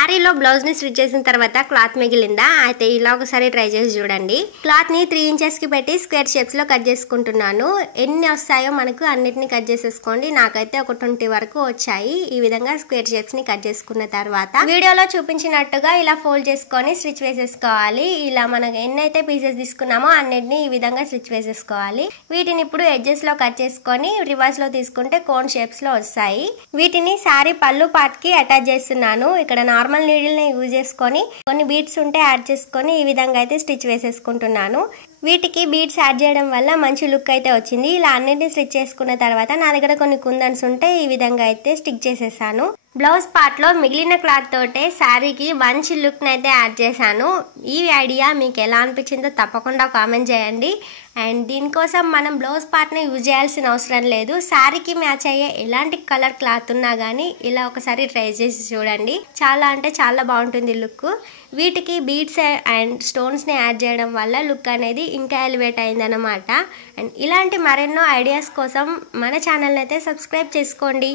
శారీలో బ్లౌజ్ ని స్టిచ్ చేసిన తర్వాత క్లాత్ మిగిలిందా అయితే ఇలా ఒకసారి ట్రై చేసి చూడండి. క్లాత్ ని 3 ఇంచెస్ కి పెట్టి స్క్వేర్ షేప్స్ లో కట్ చేసుకుంటున్నాను. ఎన్ని వస్తాయో మనకు అన్నిటిని కట్ చేసేసుకోండి. నాకైతే ఒక 20 వరకు వచ్చాయి. ఈ విధంగా స్క్వేర్ షేప్స్ ని కట్ చేసుకున్న తర్వాత వీడియోలో చూపించినట్టుగా ఇలా ఫోల్డ్ చేసుకొని స్టిచ్ వేసేసుకోవాలి. ఇలా మనం ఎన్నైతే పీసెస్ తీసుకున్నామో అన్నిటిని ఈ విధంగా స్టిచ్ వేసేసుకోవాలి. వీటిని ఇప్పుడు ఎడ్జెస్ లో కట్ చేసుకొని రివర్స్ లో తీసుకుంటే కోన్ షేప్స్ లో వస్తాయి. వీటిని శారీ పళ్ళు పార్ట్ కి అటాచ్ చేస్తున్నాను. ఇక్కడ నార్మల్ నీడిల్ ని యూజ్ చేసుకొని కొన్ని బీడ్స్ ఉంటే యాడ్ చేసుకొని ఈ విధంగా అయితే స్టిచ్ వేసేసుకుంటున్నాను. వీటికి బీడ్స్ యాడ్ చేయడం వల్ల మంచి లుక్ అయితే వచ్చింది. ఇలా అన్నిటిని స్టిచ్ చేసుకున్న తర్వాత నా దగ్గర కొన్ని కుందన్స్ ఉంటే ఈ విధంగా అయితే స్టిక్ చేసేసాను. బ్లౌజ్ పార్ట్ లో మిగిలిన క్లాత్ తోటే శారీకి మంచి లుక్ అయితే యాడ్ చేశాను. ఈ ఐడియా మీకు ఎలా అనిపించిందో తప్పకుండా కామెంట్ చేయండి. అండ్ దీనికోసం మనం బ్లౌజ్ పార్ట్ ని యూజ్ చేయాల్సిన అవసరం లేదు. శారీకి మ్యాచ్ అయ్యే ఎలాంటి కలర్ క్లాత్ ఉన్నా కానీ ఇలా ఒకసారి ట్రై చేసి చూడండి. చాలా అంటే చాలా బాగుంటుంది లుక్. వీటికి బీడ్స్ అండ్ స్టోన్స్ ని యాడ్ చేయడం వల్ల లుక్ అనేది ఇంకా ఎలివేట్ అయిందనమాట. అండ్ ఇలాంటి మరెన్నో ఐడియాస్ కోసం మన ఛానల్ అయితే సబ్స్క్రైబ్ చేసుకోండి.